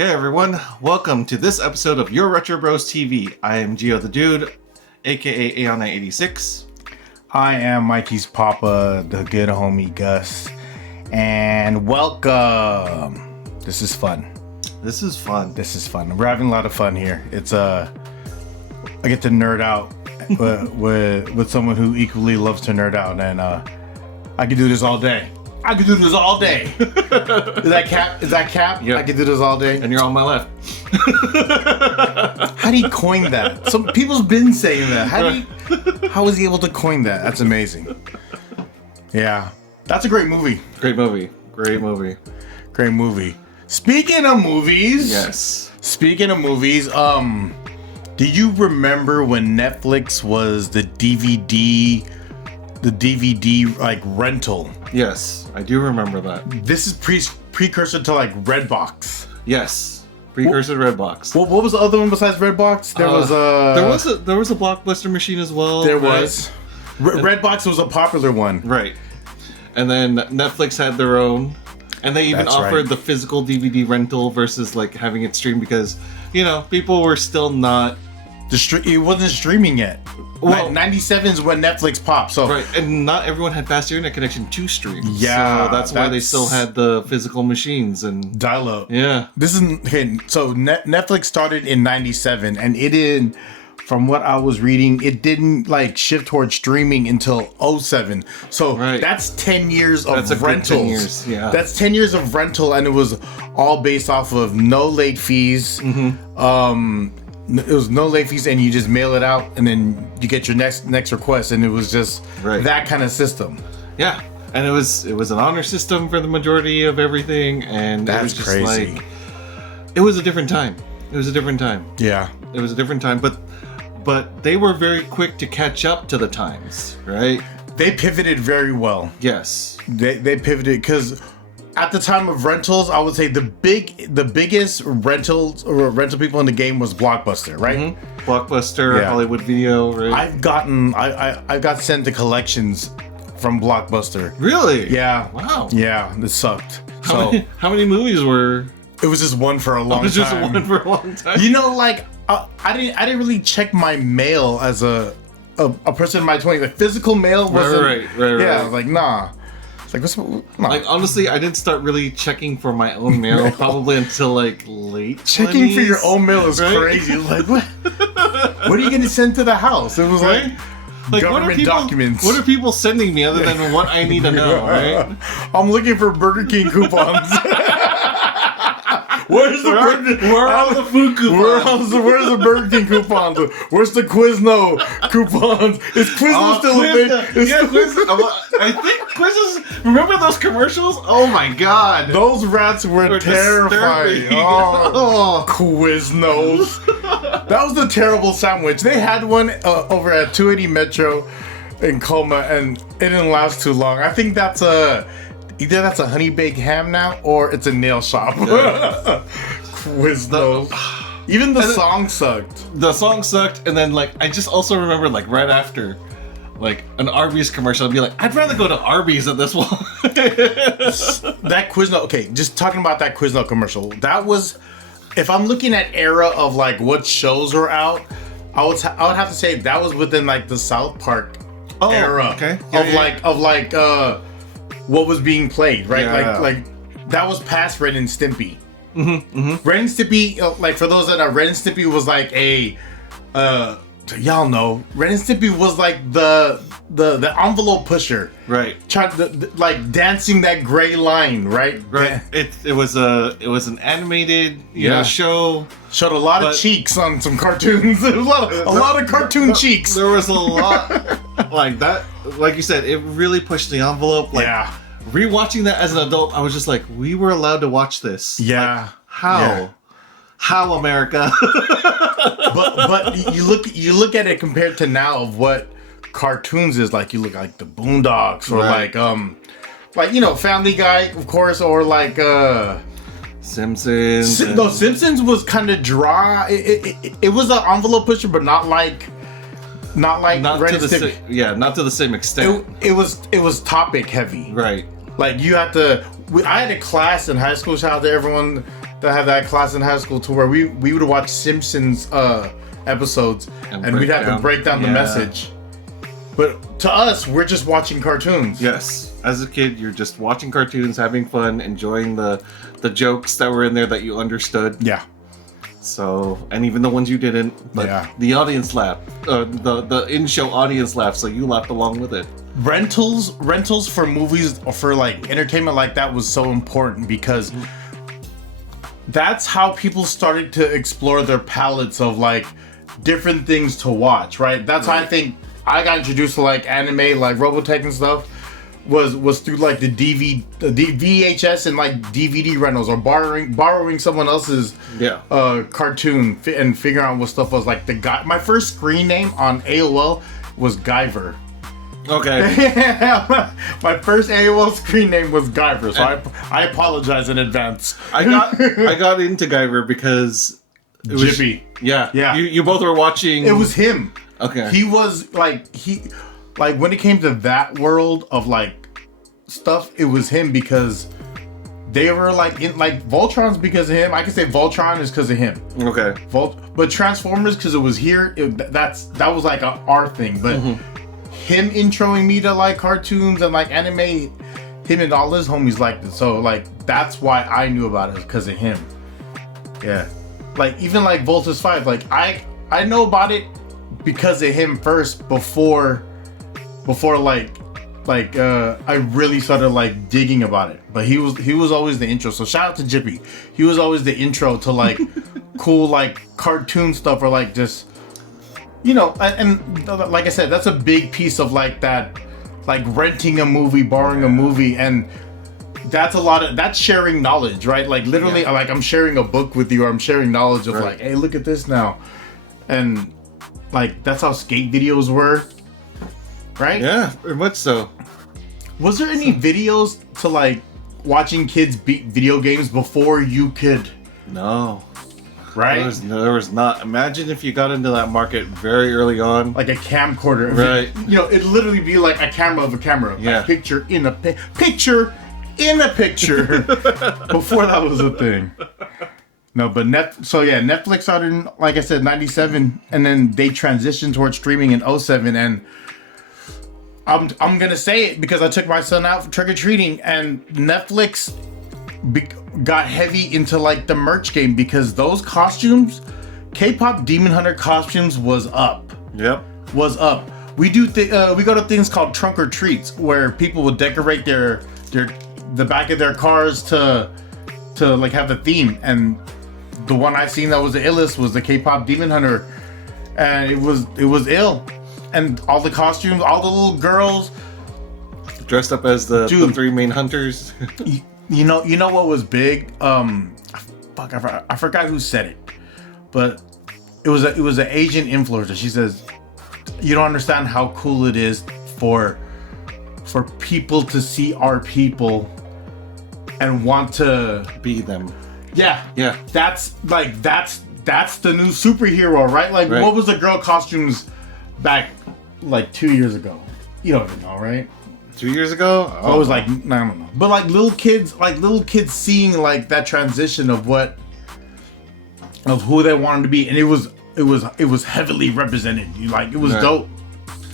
Okay, everyone, welcome to this episode of Your Retro Bros TV. I am Gio the Dude, aka Aeon86. I am Mikey's papa, the good homie Gus, and welcome. This is fun. This is fun. We're having a lot of fun here. It's I get to nerd out with someone who equally loves to nerd out, and I can do this all day. Is that cap? Yep. I can do this all day. And you're on my left. How do you coin that? Some people's been saying that. How was he able to coin that? That's amazing. Yeah, that's a great movie. Great movie. Speaking of movies, Yes. Do you remember when Netflix was the DVD like rental? Yes, I do remember that. This is precursor to like Redbox. Yes. Precursor to Redbox. What was the other one besides Redbox? There was a Blockbuster machine as well. There right? was. Redbox was a popular one. Right. And then Netflix had their own. And they even offered the physical DVD rental versus like having it streamed because, you know, people were still not... It wasn't streaming yet. Well, 97 is when Netflix popped. So right, and not everyone had fast internet connection to stream. Yeah, so that's why they still had the physical machines and dial-up. Yeah, this is so Netflix started in 97, and it didn't. From what I was reading, it didn't like shift towards streaming until 07. So that's 10 years of rentals. 10 years, yeah. That's 10 years of rental, and it was all based off of no late fees. Mm-hmm. It was no late fees, and you just mail it out, and then you get your next request, and it was just that kind of system. Yeah, and it was an honor system for the majority of everything, and that's it was just crazy. Like, it was a different time. Yeah, it was a different time, but they were very quick to catch up to the times, right? They pivoted very well. Yes, they pivoted because. At the time of rentals, I would say the biggest rental people in the game was Blockbuster, right? Mm-hmm. Blockbuster, Hollywood Video, right? I've got sent the collections from Blockbuster. Really? Yeah. Wow. Yeah, this sucked. How many movies were? It was just one for a long time. It was just one for a long time. You know, like I didn't really check my mail as a person in my 20s. Like physical mail wasn't. Right. Yeah, like nah. Like, like honestly, I didn't start really checking for my own mail probably until like late. Checking 20s, for your own mail is crazy. Like what? What are you gonna send to the house? It was like government documents. What are people sending me other than what I need to know? Right? I'm looking for Burger King coupons. Where are the food coupons? Where's the Burger King coupons? Where's the Quizno coupons? Is Quizno still a thing? Yeah, I think Quiznos. Remember those commercials? Oh my god, those rats were terrifying. Oh, Quiznos. That was a terrible sandwich. They had one over at 280 Metro in Colma, and it didn't last too long. I think that's either that's a honey baked ham now, or it's a nail shop. Yeah. Quiznos. Even the song sucked. The song sucked, and then like I just also remember like right after, like an Arby's commercial, I'd be like, I'd rather go to Arby's at this one. That Quizno. Okay, just talking about that Quizno commercial. That was, if I'm looking at era of like what shows were out, I would have to say that was within like the South Park era. Okay. Of what was being played, right? Yeah. Like that was past Ren and Stimpy. Mm-hmm. Ren and Stimpy, like for those that know, Ren and Stimpy was like y'all know, Ren and Stimpy was like the envelope pusher, right? Trying to, like dancing that gray line, right? Right. It was an animated show. Showed a lot of cheeks on some cartoons. There was a lot of cartoon cheeks. There was a lot like that. Like you said, it really pushed the envelope. Like, rewatching that as an adult, I was just like, we were allowed to watch this. Yeah. Like, how? Yeah. How, America? but you look at it compared to now of what cartoons is like. You look like the Boondocks or like you know, Family Guy, of course, or like Simpsons. No, Simpsons was kind of dry. It was an envelope pusher, but not like Not to the same extent. It was topic heavy. Right. Like you have to. I had a class in high school. Shout out to everyone that had that class in high school to where we would watch Simpsons episodes and we'd have to break down the message. But to us, we're just watching cartoons. Yes. As a kid, you're just watching cartoons, having fun, enjoying the jokes that were in there that you understood. Yeah. So, and even the ones you didn't, but the audience laughed. The in-show audience laughed, so you laughed along with it. Rentals for movies or for like entertainment like that was so important because that's how people started to explore their palettes of like different things to watch, right? That's how I think I got introduced to like anime, like Robotech and stuff. Was through like the VHS and like DVD rentals or borrowing someone else's cartoon and figuring out what stuff was like. My first screen name on AOL was Guyver. Okay. My first AOL screen name was Guyver, so I apologize in advance. I got into Guyver because it was Jippy. Yeah. You both were watching. It was him. Okay. He was like when it came to that world of like stuff, it was him because they were like in like Voltron's because of him. I can say Voltron is because of him. Okay. But Transformers because it was here. That was like our thing. But him introing me to like cartoons and like anime, him and all his homies liked it. So like that's why I knew about it because of him. Yeah. Like even like Voltus 5, like I know about it because of him first before I really started like digging about it. But he was always the intro. So shout out to Jippy. He was always the intro to like cool like cartoon stuff or like just and like I said, that's a big piece of like that, like renting a movie, borrowing a movie, and that's sharing knowledge, right? Like literally like I'm sharing a book with you or I'm sharing knowledge of like, hey, look at this now. And like that's how skate videos were. Right? Yeah, very much so. Was there any videos to like watching kids beat video games before you could? No. Right? There was not. Imagine if you got into that market very early on. Like a camcorder. Right. It'd literally be like a camera of a camera. Yeah. A picture in a picture in a picture. Before that was a thing. No, but Netflix started in, like I said, 97, and then they transitioned towards streaming in 07, and I'm gonna say it because I took my son out for trick-or-treating, and Netflix got heavy into like the merch game because those costumes, K-pop Demon Hunter costumes was up. Yep. Was up. We go to things called trunk or treats where people would decorate the back of their cars to like have a theme, and the one I seen that was the illest was the K-pop Demon Hunter, and it was ill. And all the costumes, all the little girls dressed up as the three main hunters. you know what was big? I forgot who said it, but it was an Asian influencer. She says, "You don't understand how cool it is for people to see our people and want to be them." Yeah. That's the new superhero, right? Like, right. What was the girl costumes back like 2 years ago? You don't even know, right? 2 years ago? Oh. I was like, I don't know. But like little kids seeing like that transition of who they wanted to be, and it was heavily represented. Like it was dope.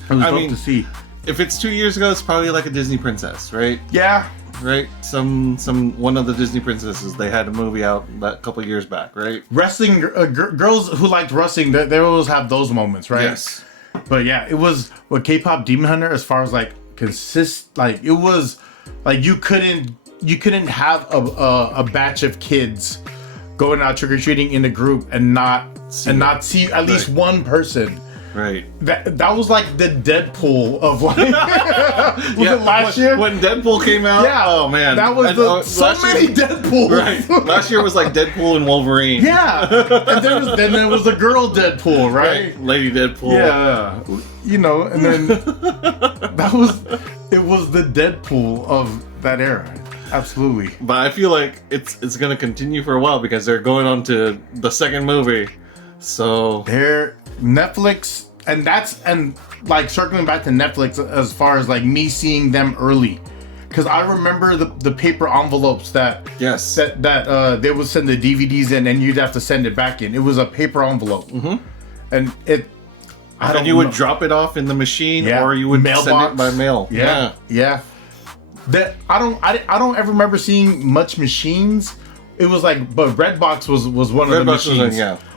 It was dope to see. If it's 2 years ago, it's probably like a Disney princess, right? Yeah. Right? One of the Disney princesses, they had a movie out a couple years back, right? Wrestling, girls who liked wrestling, they always have those moments, right? Yes. But yeah, it was with K-pop Demon Hunter, as far as like it was like you couldn't have a batch of kids going out trick-or-treating in a group and not see at least one person. Right. That was like the Deadpool of like last year when Deadpool came out. Yeah. Oh man. That was many Deadpools. Right. Last year was like Deadpool and Wolverine. Yeah. And then there was a girl Deadpool, right? Lady Deadpool. Yeah. And then it was the Deadpool of that era. Absolutely. But I feel like it's gonna continue for a while because they're going on to the second movie. So Netflix, and like circling back to Netflix as far as like me seeing them early, because I remember the paper envelopes that they would send the DVDs in, and you'd have to send it back in. It was a paper envelope, and you would drop it off in the machine, or you would send it by mail. Yeah. That I don't ever remember seeing much machines. It was like, but Redbox was one of the machines.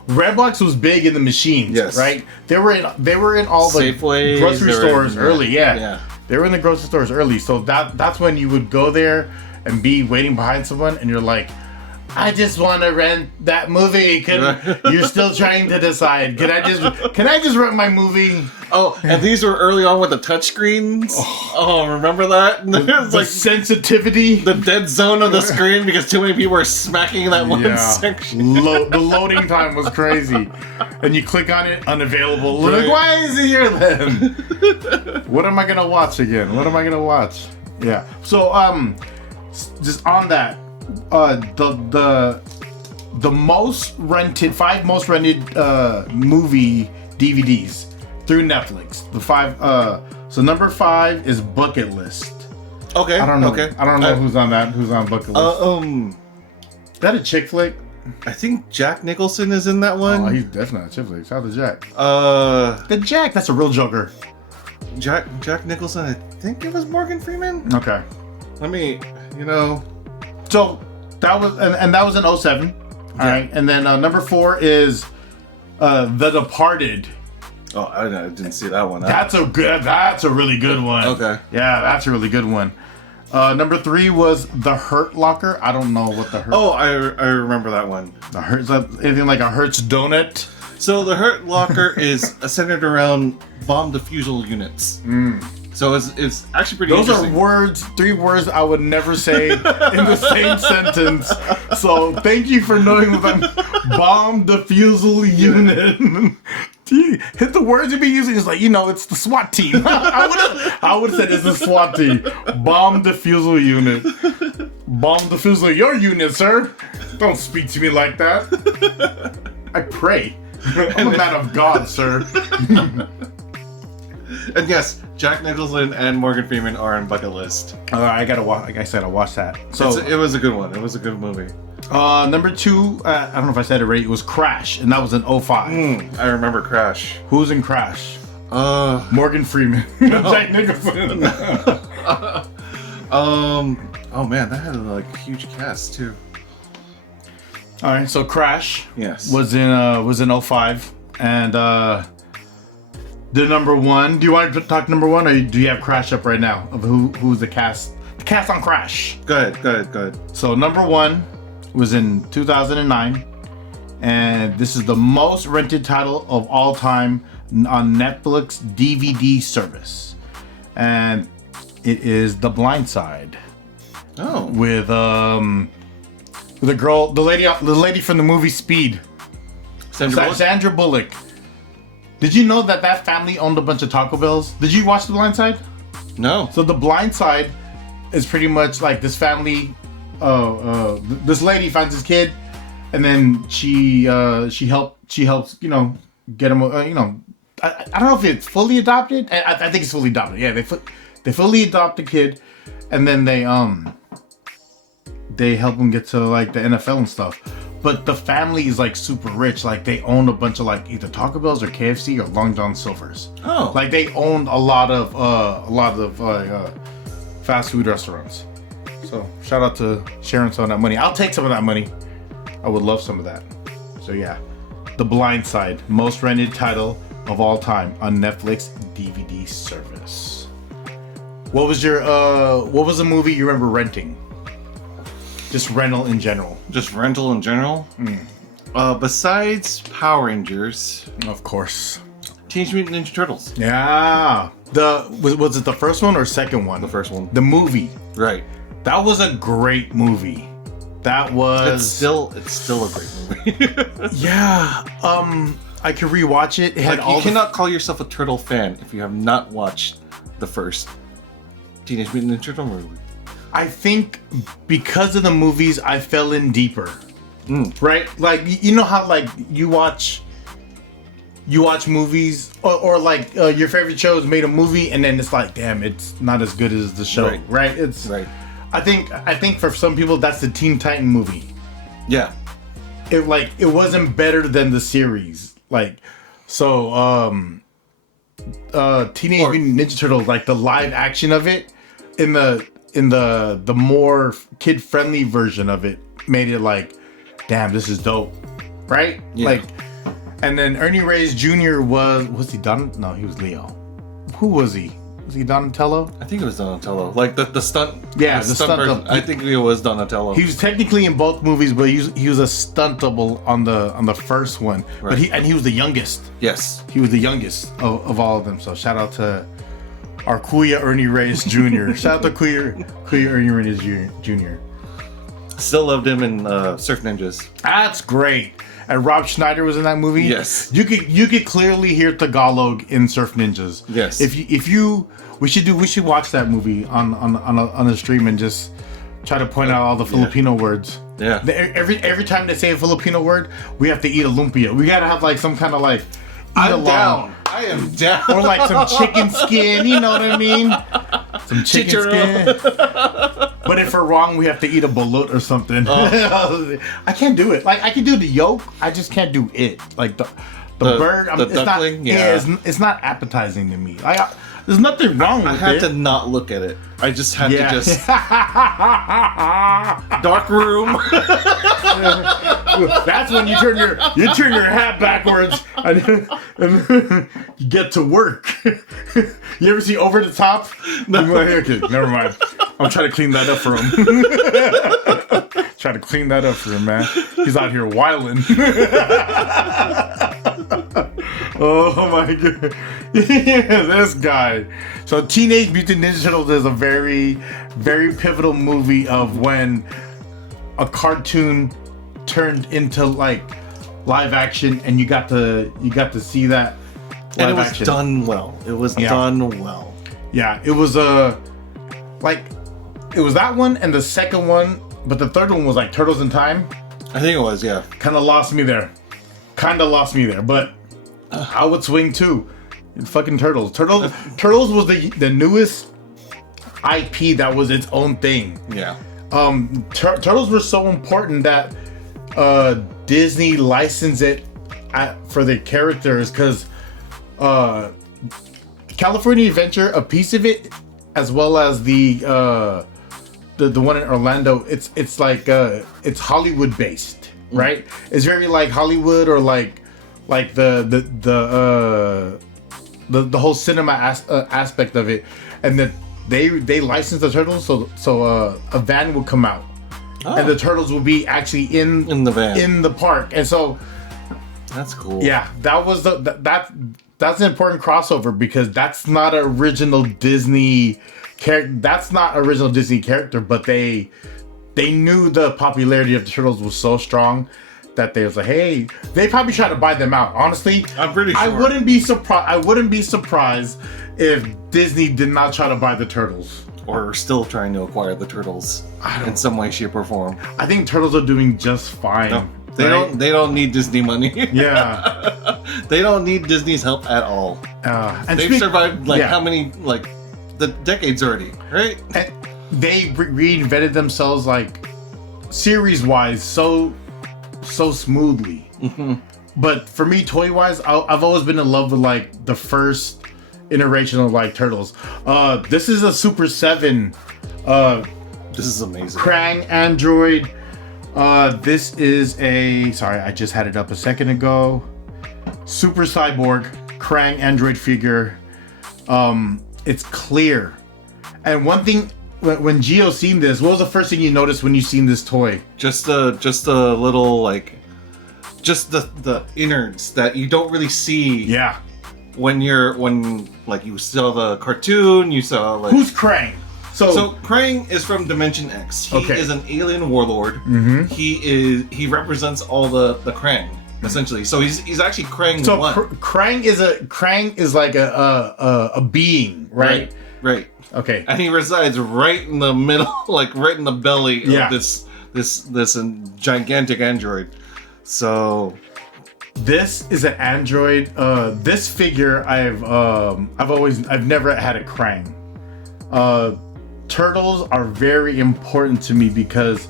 Redbox was big in the machines, right? They were in all the Safeways, grocery stores early. They were in the grocery stores early. So that's when you would go there and be waiting behind someone, and you're like, I just want to rent that movie. You're still trying to decide. Can I just rent my movie? Oh, and these were early on with the touchscreens. Oh, remember that? The like sensitivity, the dead zone of the screen because too many people were smacking that one section. The loading time was crazy, and you click on it, unavailable. Right. Like, why is it here then? What am I gonna watch again? Yeah. So just on that. The most rented, 5 most rented movie DVDs through Netflix. The 5. So number 5 is Bucket List. Okay. I don't know. I don't know who's on that. Who's on Bucket List? Is that a chick flick? I think Jack Nicholson is in that one. Oh, he's definitely a chick flick. Shout out to Jack. The Jack. That's a real Joker. Jack Nicholson. I think it was Morgan Freeman. Okay. Let me. So that was and that was in 2007. All right, and then number 4 is The Departed. Oh, I didn't see that one. That's a really good one. Okay. Yeah, that's a really good one. Number 3 was The Hurt Locker. I don't know what The Hurt. Oh, I remember that one. The Hurt, is that anything like a Hertz donut? So the Hurt Locker is centered around bomb defusal units. So it's actually pretty interesting. Those are 3 words I would never say in the same sentence. So thank you for knowing what I'm bomb defusal unit. Hit the words you've been using. It's like, it's the SWAT team. I would have said it's the SWAT team. Bomb defusal unit. Bomb defusal your unit, sir. Don't speak to me like that. I pray. I'm a man of God, sir. And yes, Jack Nicholson and Morgan Freeman are on Bucket List. I gotta watch. Like I said, I'll watch that. So it was a good one. It was a good movie. Number 2, I don't know if I said it right. It was Crash, and that was in 2005. I remember Crash. Who's in Crash? Morgan Freeman. Jack Nicholson. Oh man, that had like a huge cast too. All right, so Crash. Yes. Was in 2005, and the number 1. Do you want to talk number 1, or do you have Crash up right now of who's the cast? The cast on Crash. Go ahead. So number 1 was in 2009, and this is the most rented title of all time on Netflix DVD service, and it is The Blind Side. Oh. With the girl, the lady from the movie Speed, Sandra Bullock. Did you know that family owned a bunch of Taco Bells? Did you watch The Blind Side? No. So The Blind Side is pretty much like this family. This lady finds this kid, and then she helps get him. I don't know if it's fully adopted. I think it's fully adopted. Yeah, they fully adopt the kid, and then they help him get to like the NFL and stuff. But the family is like super rich. Like they own a bunch of like either Taco Bells or KFC or Long John Silver's. Oh. Like they owned a lot of fast food restaurants. So shout out to sharing some of that money. I'll take some of that money. I would love some of that. So yeah, The Blind Side, most rented title of all time on Netflix DVD service. What was the movie you remember renting? Just rental in general. Besides Power Rangers, of course, Teenage Mutant Ninja Turtles. Yeah. Was it the first one or second one? The first one. The movie. Right. That was a great movie. It's still a great movie. Yeah. I could rewatch it. You cannot call yourself a turtle fan if you have not watched the first Teenage Mutant Ninja Turtle movie. I think because of the movies, I fell in deeper. Right? Like, you know how like you watch you watch movies or like your favorite shows made a movie and then it's like, damn, it's not as good as the show, right? It's right. I think for some people that's the Teen Titan movie. Yeah. It wasn't better than the series. Like, so Teenage Mutant Ninja Turtles, like the live action of it in the more kid friendly version of it made it like, damn, this is dope. Right? Yeah. Like, and then Ernie Reyes Jr. was he Don? No, he was Leo. Who was he? Was he Donatello? I think it was Donatello. Like the stunt. Yeah, the stunt person. I think it was Donatello. He was technically in both movies, but he was a stunt double on the first one. Right. But he was the youngest. Yes. He was the youngest of all of them. So shout out to our Kuya Ernie Reyes Jr. Shout out to Kuya Ernie Reyes Jr. Still loved him in Surf Ninjas. That's great. And Rob Schneider was in that movie. Yes. You could clearly hear Tagalog in Surf Ninjas. Yes. We should watch that movie on a stream and just try to point out all the Filipino words. Yeah. Every time they say a Filipino word, we have to eat a lumpia. We gotta have like some kind of like I'm down. I am down. Or like some chicken skin, you know what I mean? Some chicken skin. But if we're wrong, we have to eat a balut or something. I can't do it. Like I can do the yolk, I just can't do it. Like the bird. The duckling. It's not appetizing to me. There's nothing wrong with it. I have to not look at it. I just have to just dark room. That's when you turn your hat backwards and you get to work. You ever see Over the Top? No. Okay, never mind. I'm trying to clean that up for him. Try to clean that up for him, man. He's out here wilding. Oh my god. This guy. So Teenage Mutant Ninja Turtles is a very, very pivotal movie of when a cartoon turned into like live action and you got to see that live and it was action. done well. It was done well. Yeah, it was it was that one and the second one, but the third one was like Turtles in Time. I think it was, yeah. Kind of lost me there, but I would swing too. Fucking Turtles. Turtles was the newest IP that was its own thing. Yeah. Turtles were so important that Disney licensed it for the characters because California Adventure, a piece of it, as well as the one in Orlando, it's like it's Hollywood based, right? It's very like Hollywood or like the whole cinema aspect of it, and that they licensed the Turtles, so a van would come out, and the Turtles will be actually in the van in the park, and so that's cool. Yeah, that was that's an important crossover because that's not an original Disney character. That's not original Disney character, but they knew the popularity of the Turtles was so strong that they was like, hey, they probably tried to buy them out. Honestly, I'm pretty sure. I wouldn't be surprised if Disney did not try to buy the Turtles. Or still trying to acquire the Turtles in some way, shape, or form. I think Turtles are doing just fine. No, they don't need Disney money. Yeah. They don't need Disney's help at all. And they've survived how many the decades already, right? And they reinvented themselves like series wise so smoothly. Mm-hmm. But for me, toy wise, I've always been in love with like the first iteration of like Turtles. This is a Super 7. This is amazing. Krang Android. This is sorry, I just had it up a second ago. Super Cyborg Krang Android figure. It's clear. And one thing, when Gio seen this, what was the first thing you noticed when you seen this toy? Just a little just the innards that you don't really see. Yeah. When you saw the cartoon, you saw who's Krang? So Krang is from Dimension X. He is an alien warlord. Mm-hmm. He represents all the Krang essentially. So he's actually Krang. So Krang is like a being, right? Right. Okay. And he resides right in the middle, like right in the belly of this gigantic android. So This is an android. This figure I've never had a Krang. Turtles are very important to me because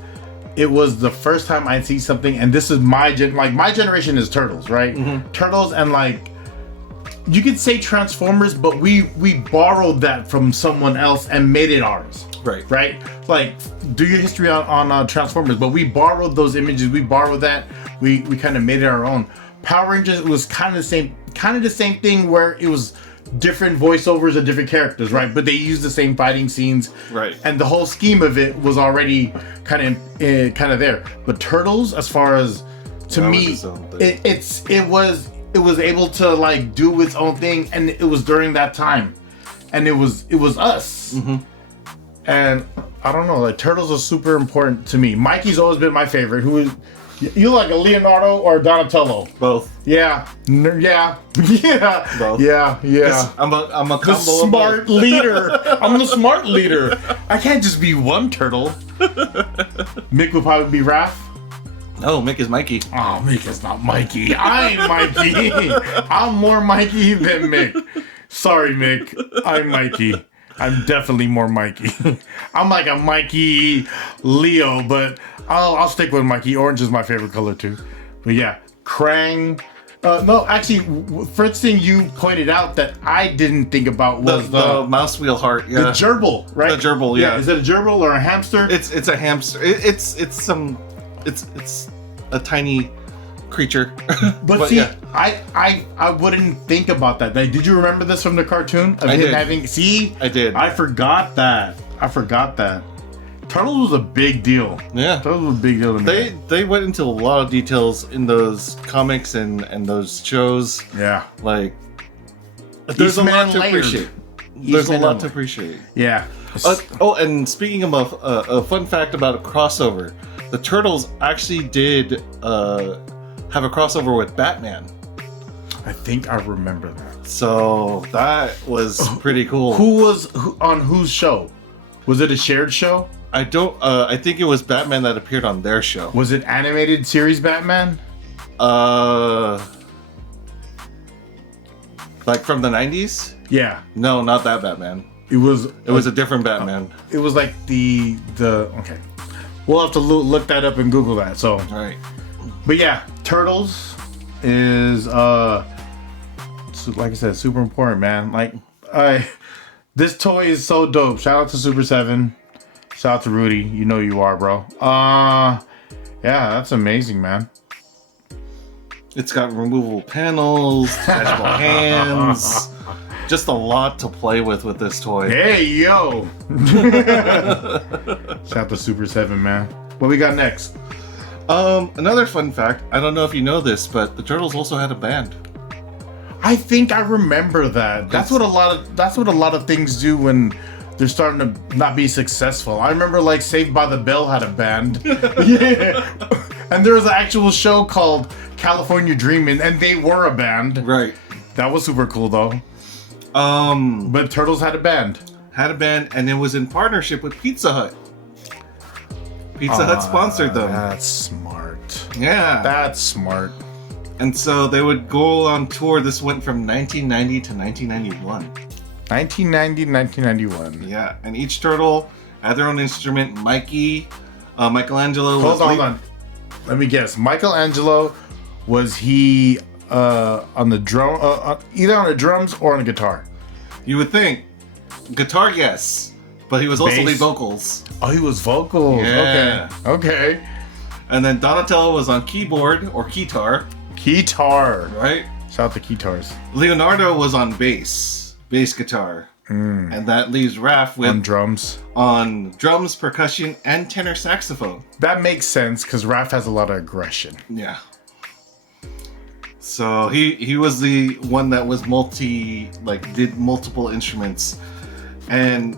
it was the first time I'd see something, and this is my generation is Turtles, right? Mm-hmm. Turtles and like you could say Transformers, but we borrowed that from someone else and made it ours. Right? Like do your history on Transformers, but we borrowed those images, we borrowed that, we kind of made it our own. Power Rangers was kind of the same thing where it was different voiceovers of different characters, right? But they used the same fighting scenes, right? And the whole scheme of it was already kind of there. But Turtles, as far as to me, it was able to like do its own thing, and it was during that time, and it was us. Mm-hmm. And I don't know, like Turtles are super important to me. Mikey's always been my favorite. Who is you like a Leonardo or Donatello? Both. Yeah. Both. Yeah. I'm a combo the smart leader. I'm the smart leader. I can't just be one turtle. Mick would probably be Raph. No, Mick is Mikey. Oh, Mick is not Mikey. I'm Mikey. I'm more Mikey than Mick. Sorry, Mick. I'm Mikey. I'm definitely more Mikey. I'm like a Mikey Leo, but I'll stick with Mikey. Orange is my favorite color too. But yeah, Krang. No, actually, first thing you pointed out that I didn't think about was the mouse wheel heart. Yeah, the gerbil, right? The gerbil. Yeah. Is it a gerbil or a hamster? It's a hamster. It's a tiny creature. but see, yeah. I wouldn't think about that. Like, did you remember this from the cartoon? Of I him did. Having, see? I did. I forgot that. Turtles was a big deal. Yeah. Turtles was a big deal to me. They went into a lot of details in those comics and those shows. Yeah. Like, there's a lot to appreciate. There's a lot to appreciate. Yeah. And speaking of a fun fact about a crossover, the Turtles actually did have a crossover with Batman. I think I remember that. So that was pretty cool. Who on whose show? Was it a shared show? I don't. I think it was Batman that appeared on their show. Was it animated series Batman? Like from the 90s? Yeah. No, not that Batman. It was a different Batman. It was like the okay. We'll have to look that up and Google that. So. All right. But yeah, Turtles is like I said, super important, man. Like this toy is so dope. Shout out to Super 7. Shout out to Rudy. You know you are, bro. Yeah, that's amazing, man. It's got removable panels, detachable hands. Just a lot to play with this toy. Hey, yo! Shout out to Super 7, man. What we got next? Another fun fact. I don't know if you know this, but the Turtles also had a band. I think I remember that. That's what a lot of things do when they're starting to not be successful. I remember like Saved by the Bell had a band. Yeah. And there was an actual show called California Dreamin', and they were a band. Right. That was super cool though. But Turtles had a band. And it was in partnership with Pizza Hut. Pizza Hut sponsored them. That's smart. Yeah. That's smart. And so they would go on tour. This went from 1990 to 1991. 1990, 1991. Yeah, and each turtle had their own instrument. Michelangelo. Hold on. Let me guess. Michelangelo, was he on the drum, either on the drums or on the guitar? You would think. Guitar, yes. But he was also lead vocals. Oh, he was vocals. Yeah. Okay. And then Donatello was on keyboard or keytar. Keytar. Right? Shout out to keytars. Leonardo was on bass guitar. And that leaves Raph with... On drums, percussion, and tenor saxophone. That makes sense, because Raph has a lot of aggression. Yeah. So he was the one that was did multiple instruments. And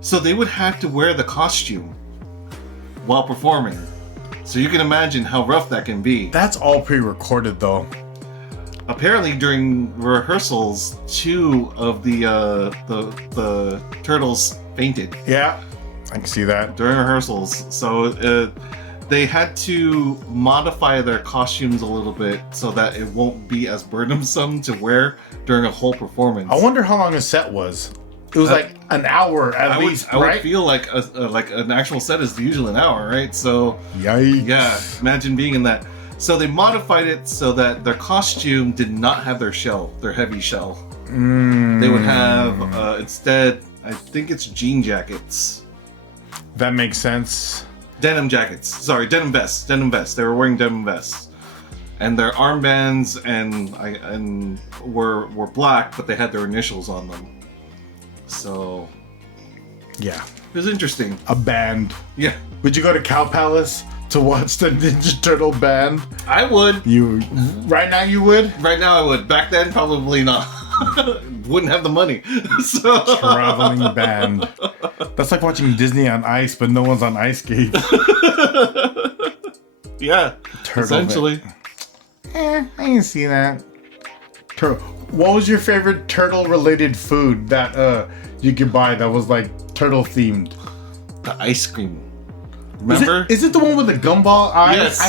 so they would have to wear the costume while performing. So you can imagine how rough that can be. That's all pre-recorded though. Apparently during rehearsals, 2 of the turtles fainted. Yeah, I can see that. During rehearsals. So they had to modify their costumes a little bit so that it won't be as burdensome to wear during a whole performance. I wonder how long a set was. It was like an hour at least, I right? would feel like like an actual set is usually an hour, right? So yikes. Yeah, imagine being in that. So they modified it so that their costume did not have their heavy shell. They would have instead, I think it's jean jackets. That makes sense. Denim jackets. Sorry, denim vests. They were wearing denim vests, and their armbands and were black, but they had their initials on them. So, yeah, it was interesting. A band. Yeah. Would you go to Cow Palace to watch the Ninja Turtle band? I would. Right now you would? Right now I would. Back then, probably not. Wouldn't have the money. So. Traveling band. That's like watching Disney on ice, but no one's on ice skates. Yeah. Turtle essentially. I didn't see that. Turtle. What was your favorite turtle-related food that you could buy that was like turtle themed? The ice cream. Remember? Is it the one with the gumball eyes? Yes.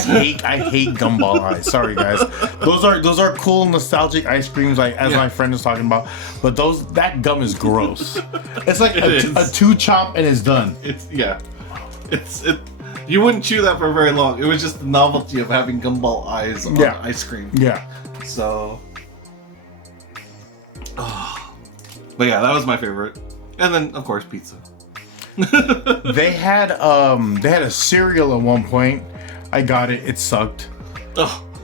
I hate gumball eyes. Sorry guys. Those are cool nostalgic ice creams, like as my friend was talking about. But that gum is gross. It's like a 2 chomp and it's done. You wouldn't chew that for very long. It was just the novelty of having gumball eyes on ice cream. Yeah. So. But yeah, that was my favorite. And then of course pizza. They had a cereal at one point. I got it. It sucked.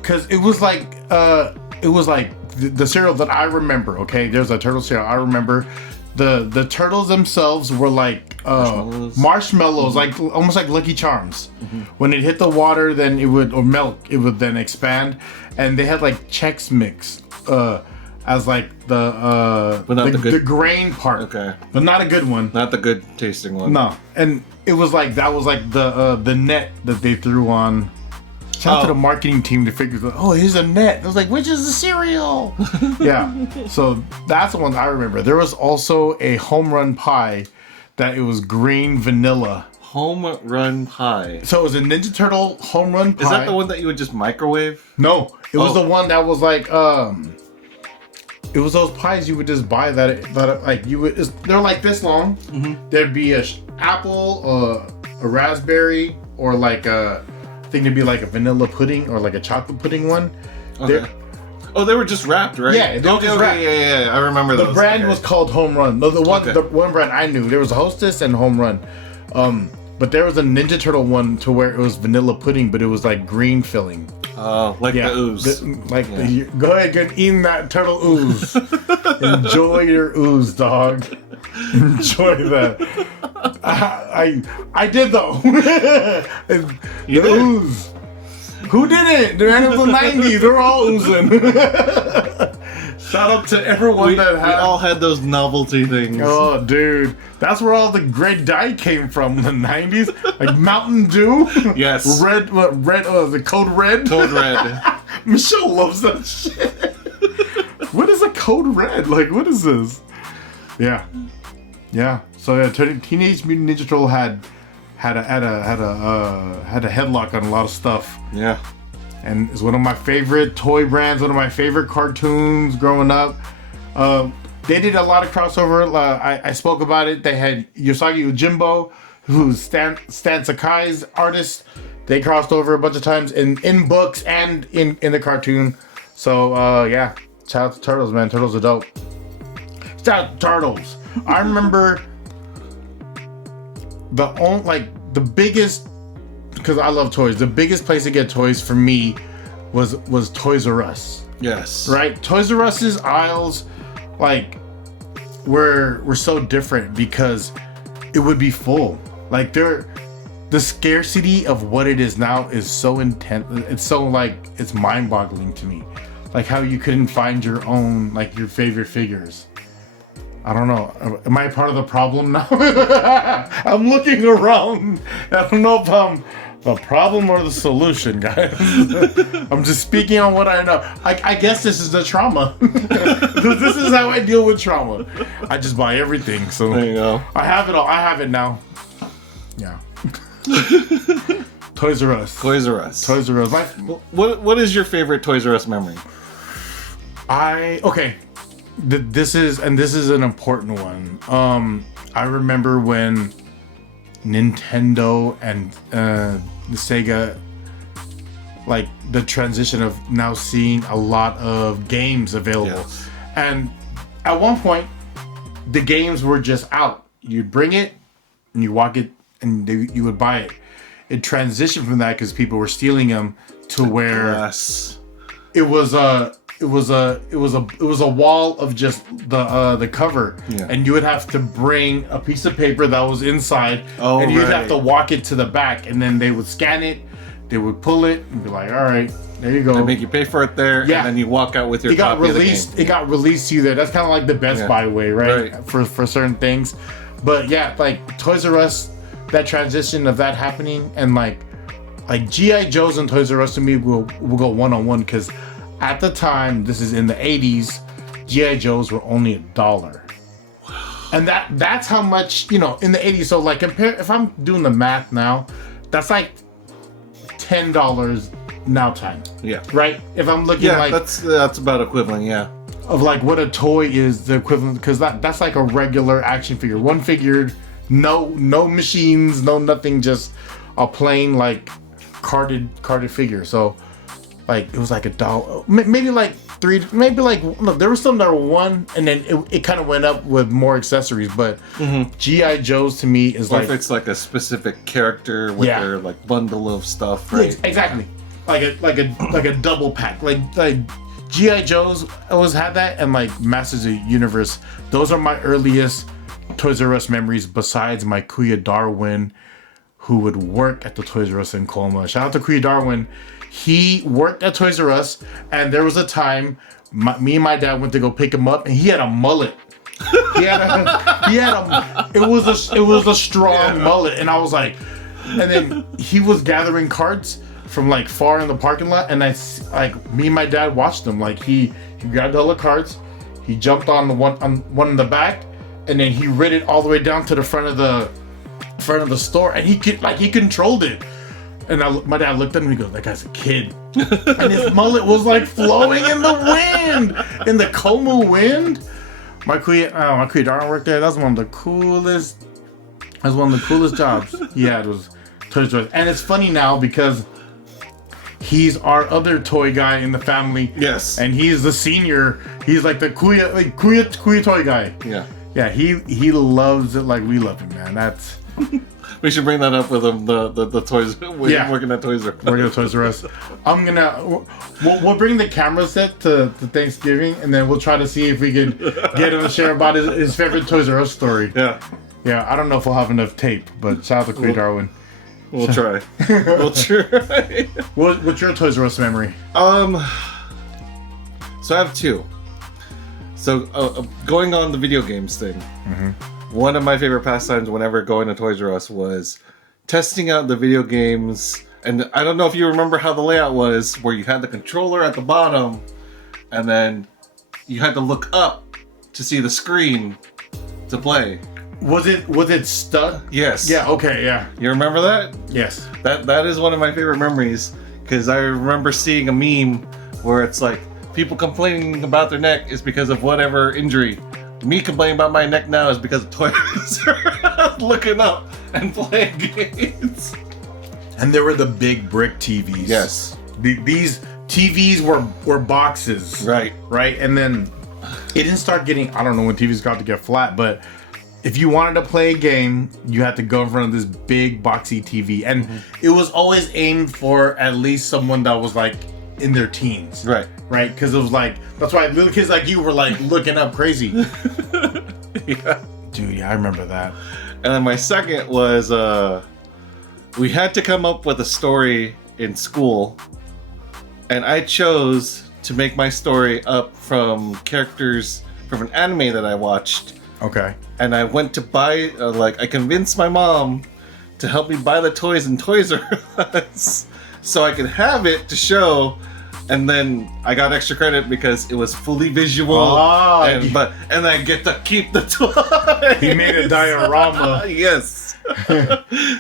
Cause it was like the cereal that I remember. Okay, there's a turtle cereal I remember. The turtles themselves were like marshmallows, like almost like Lucky Charms. Mm-hmm. When it hit the water, then it would milk. It would then expand, and they had like Chex Mix. As like the grain part, okay, but not a good one, not the good tasting one. No, and it was like that was like the net that they threw on. Shout out to the marketing team to figure out. Oh, here's a net. I was like, which is the cereal? Yeah, so that's the one I remember. There was also a home run pie that it was green vanilla. Home run pie. So it was a Ninja Turtle home run pie. Is that the one that you would just microwave? No, it was the one that was like it was those pies you would just buy that like you would. They're like this long. Mm-hmm. There'd be a apple, a raspberry, or like I think it'd be like a vanilla pudding or like a chocolate pudding one. Okay. They were just wrapped, right? Yeah, they were just wrapped. Yeah. I remember those. The brand was called Home Run. No, the one brand I knew. There was a Hostess and Home Run. But there was a Ninja Turtle one to where it was vanilla pudding, but it was like green filling. Oh, like the ooze. Go ahead, get eating that turtle ooze. Enjoy your ooze, dog. Enjoy that. I did though. The ooze. Who did it? The end of the 90s. They're all oozing. Shout out to everyone we all had those novelty things. Oh, dude. That's where all the great dye came from in the 90s. Like Mountain Dew. Yes. Red, the Code Red. Code Red. Michelle loves that shit. What is a Code Red? Like, what is this? Yeah. So Teenage Mutant Ninja Turtle had a headlock on a lot of stuff. Yeah. And it's one of my favorite toy brands, one of my favorite cartoons growing up. They did a lot of crossover. I spoke about it. They had Usagi Yojimbo, who's Stan Sakai's artist. They crossed over a bunch of times in books and in the cartoon. So, yeah. Shout out to Turtles, man. Turtles are dope. Shout out to Turtles. I remember the biggest, because I love toys, the biggest place to get toys for me was Toys R Us. Yes. Right? Toys R Us's aisles, like, were so different because it would be full. Like, the scarcity of what it is now is so intense. It's so, like, it's mind-boggling to me. Like, how you couldn't find your own, like, your favorite figures. I don't know. Am I part of the problem now? I'm looking around. I don't know if I'm the problem or the solution, guys. I'm just speaking on what I know. I guess this is the trauma. This is how I deal with trauma. I just buy everything. So there you go. I have it all. I have it now. Yeah. Toys R Us. Toys R Us. Toys R Us. What is your favorite Toys R Us memory? This is an important one. I remember when Nintendo and the Sega, like the transition of now seeing a lot of games available. Yes. And at one point, the games were just out. You'd bring it and you walk it and you would buy it. It transitioned from that because people were stealing them to where it was a wall of just the cover, and you would have to bring a piece of paper that was inside, and you'd have to walk it to the back, and then they would scan it, they would pull it, and be like, "All right, there you go." They make you pay for it there, and then you walk out with your copy of the game. It got released to you there. That's kind of like the Best Buy way, right? For certain things, but yeah, like Toys R Us, that transition of that happening, and like G.I. Joe's and Toys R Us to me will go one-on-one because. At the time, this is in the 80s, G.I. Joes were only $1. And that's how much, in the 80s. So like if I'm doing the math now, that's like $10 now time. Yeah. Right? If I'm looking that's about equivalent, yeah. Of like what a toy is the equivalent, because that's like a regular action figure. One figure, no machines, no nothing, just a plain like carded figure. So like it was like $1, maybe like $3, maybe like look, there was some that were $1, and then it kind of went up with more accessories. But G.I. Joe's to me is if it's like a specific character with their like bundle of stuff, right? Exactly, like a double pack. Like G.I. Joe's always had that, and like Masters of the Universe. Those are my earliest Toys R Us memories. Besides my Kuya Darwin, who would work at the Toys R Us in Colma. Shout out to Kuya Darwin. He worked at Toys R Us, and there was a time me and my dad went to go pick him up, and he had a mullet. It was a strong mullet, and I was like, and then he was gathering cards from like far in the parking lot, and me and my dad watched him. Like he grabbed all the cards, he jumped on one in the back, and then he rid it all the way down to the front of the store, and he controlled it. And my dad looked at him and he goes, "That guy's a kid." And his mullet was like flowing in the wind, in the Como wind. My Kuya Darwin worked there. That was one of the coolest jobs he had, was Toys R Us. And it's funny now because he's our other toy guy in the family. Yes. And he's the senior. He's like the Kuya toy guy. Yeah. Yeah, he loves it like we love him, man. That's... We should bring that up with him. The toys. Working at Toys R Us. Working at Toys R Us. We'll bring the camera set to Thanksgiving, and then we'll try to see if we can get him to share about his favorite Toys R Us story. Yeah. Yeah. I don't know if we'll have enough tape, but shout out to Kuya Darwin. We'll try. We'll try. What's your Toys R Us memory? So I have two. So going on the video games thing. Mm-hmm. One of my favorite pastimes whenever going to Toys R Us was testing out the video games. And I don't know if you remember how the layout was, where you had the controller at the bottom, and then you had to look up to see the screen to play. Was it stuck? Yes. Yeah, okay, yeah. You remember that? Yes. That is one of my favorite memories, because I remember seeing a meme where it's like, people complaining about their neck is because of whatever injury. Me complaining about my neck now is because of Toys R Us looking up and playing games. And there were the big brick TVs. Yes. These TVs were boxes. Right. Right? And then it didn't start getting, I don't know when TVs got to get flat, but if you wanted to play a game, you had to go in front of this big boxy TV. And it was always aimed for at least someone that was like in their teens. Right. Right? Because it was like, that's why little kids like you were like looking up crazy. Yeah. Dude, yeah, I remember that. And then my second was, we had to come up with a story in school, and I chose to make my story up from characters from an anime that I watched. Okay. And I went to buy, I convinced my mom to help me buy the toys in Toys R Us so I could have it to show. And then I got extra credit because it was fully visual, and I get to keep the toy. He made a diorama. Yes.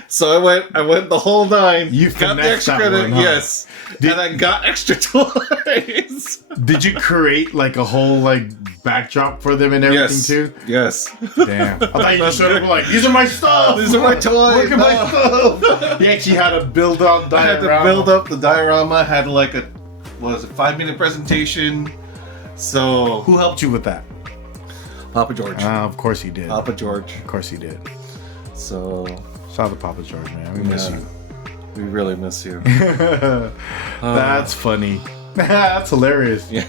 So I went the whole 9. You got the finessed extra that credit, one, huh? yes. And I got extra toys. Did you create like a whole like backdrop for them and everything too? Yes. Damn. I thought you just showed up like, these are my stuff. These are my toys. Look at my stuff. You actually had to build up I had diorama. to build up the diorama. Had like a 5-minute presentation. So Who helped you with that? Papa George. Of course he did. Papa George. Of course he did. So Shout out to Papa George, man. We miss you. we really miss you. That's funny. That's hilarious. Yeah.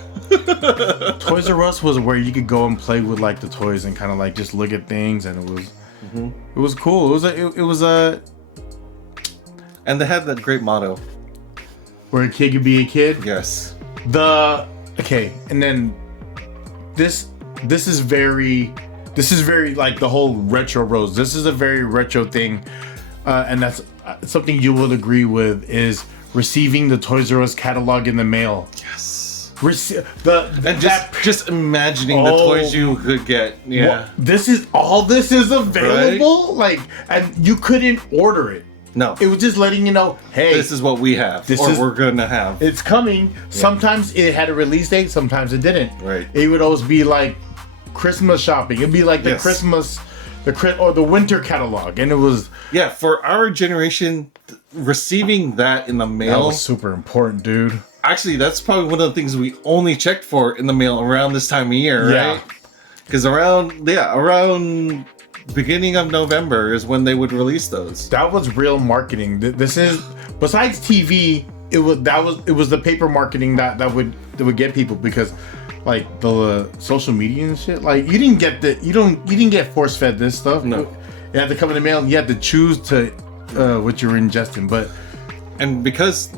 Toys R Us was where you could go and play with like the toys and kind of like just look at things, and it was cool. It was a And they had that great motto. where a kid could be a kid. Yes. And then this is very like the whole retro rose. This is a very retro thing, and that's something you will agree with is receiving the Toys R Us catalog in the mail. Yes. Just imagining the toys you could get. Yeah. well, this is available, like, and you couldn't order it. No. It was just letting you know, hey, This is what we have, we're gonna have. it's coming. Sometimes it had a release date, sometimes it didn't. Right. It would always be like Christmas shopping. It'd be like the Yes. Christmas, or the winter catalog, and it was Yeah, for our generation, receiving that in the that mail. was super important, dude. Actually, that's probably one of the things we only checked for in the mail around this time of year, Yeah. right? Because around beginning of November is when they would release those. That was real marketing. This is besides TV. It was the paper marketing that would get people, because like the social media and shit. Like you didn't get force fed this stuff. No. You had to come in the mail, and you had to choose to what you were ingesting. But And because,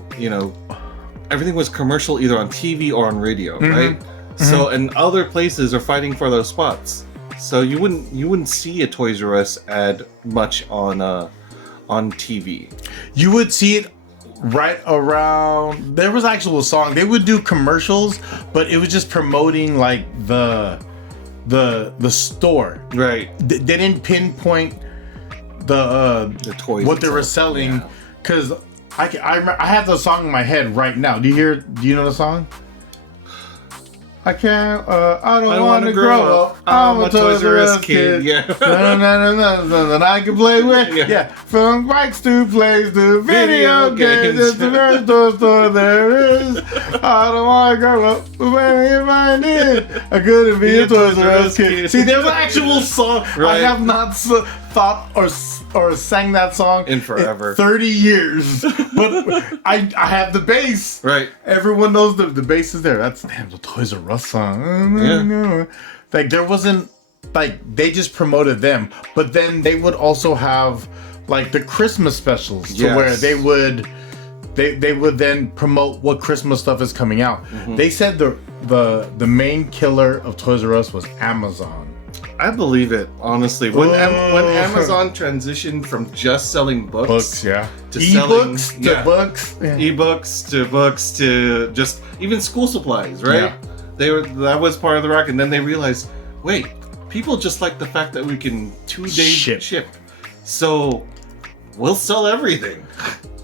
everything was commercial either on TV or on radio, right? So, and other places are fighting for those spots. So you wouldn't see a Toys R Us ad much on TV. you would see it right around. There was actual song. They would do commercials, but it was just promoting like the store. Right. They didn't pinpoint the toys what they were itself, selling, yeah. because I have the song in my head right now. Do you know the song? I don't want to grow up. I'm a Toys R Us kid. Yeah. That I can play with. Yeah. Yeah. From bikes to plays to video Video games. games. It's the first store there is. I don't want to grow up. But if I did, I couldn't be a Toys R Us kid. See, there's an actual song. I Right. have not thought or sang that song In forever. 30 years. But I have the bass. Right. Everyone knows the bass is there. That's the Toys R Us song. Yeah. Like there wasn't, like, they just promoted them, but then they would also have like the Christmas specials to Yes. where they would then promote what Christmas stuff is coming out. They said the main killer of Toys R Us was Amazon. I believe it, honestly. When Amazon transitioned from just selling books Yeah. to selling Ebooks to books. Yeah. ebooks to books to just even school supplies, right? Yeah. That was part of the rock, and then they realized, wait, people just like the fact that we can 2-day ship. So we'll sell everything.